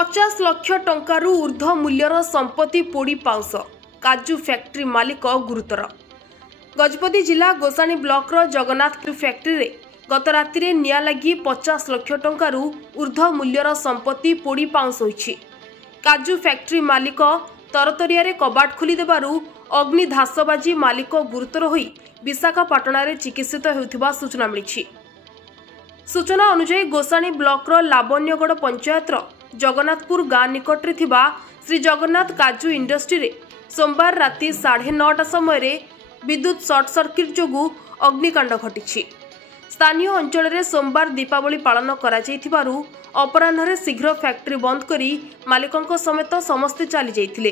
50 लाख टंकारु ऊर्ध्व मूल्यर संपत्ति पोड़ी पाउंस काजू फैक्ट्री मालिक गुरुतर। गजपति जिला गोसाणी ब्लॉक रो जगन्नाथपुर फैक्ट्री रे गत राति निया लगी 50 लाख टंकारु ऊर्ध्व मूल्यर संपत्ति पोड़ी पाउंस होइछि। काजू फैक्ट्री मालिक तरतरिया रे कबाट खोली देबारु अग्नि धास बाजी मालिक गुरुतर होई विशाखापाटना रे चिकित्सित हेउथिबा सूचना मिलिछि। सूचना अनुसार गोसाणी ब्लॉक रो लावण्यगढ़ पंचायत रो जगन्नाथपुर गाँ निकट रे थिबा श्री जगन्नाथ काजू इंडस्ट्री रे सोमवार राति 9:30 समय विद्युत शॉर्ट सर्किट जोगु अग्निकांड घटिछि। स्थानीय अंचल रे सोमवार दीपावली पालन करा जायथिबारु अपराह्न शीघ्र फैक्ट्री बंद करी मालिकंक समेत समस्ते चली जाइथिले।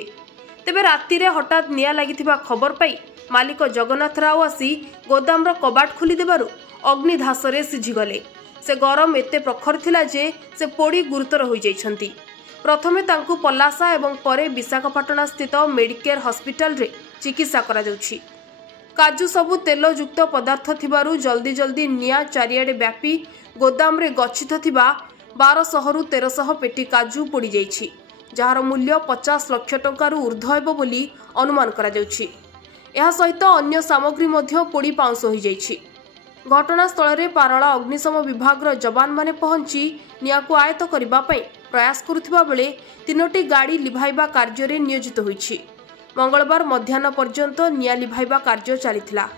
तेबे राति रे हठात निया लागिथिबा खबर पाई मालिक जगन्नाथ राव आसी गोदाम रो कबाट खोली देबारु अग्नि धास रे सिझी गले। से गरम एते प्रखर थिला जे से पोड़ी गुरुतर होई जाइछंती। प्रथमे तांकु पलासा एवं परे विशाखापाटना स्थित मेडिकेयर हॉस्पिटल रे चिकित्सा करा जाउछि। काजू सबु तेल युक्त पदार्थ थिबारु जल्दी जल्दी निया चारियाडे व्यापी गोदाम रे गच्छित थिबा 1200 रु 1300 पेटी काजू पोड़ी जाइछि, जहार मूल्य 50 लाख टंकारु ऊर्ध्व हेबो बोली अनुमान करा जाउछि। एहा सहित अन्य सामग्री मध्य पोड़ी पाउंस होई जाइछि। घटनास्थल रे पारला अग्निशम विभाग रो जवान माने पहुंची निया को आयत्त करिबा पई प्रयास करुथिबा बेले 3टी गाड़ी लिभाइबा कार्य रे नियोजित होईछि। मंगलवार मध्याह्न पर्यंत निया लिभाइबा कार्य चलिथिला।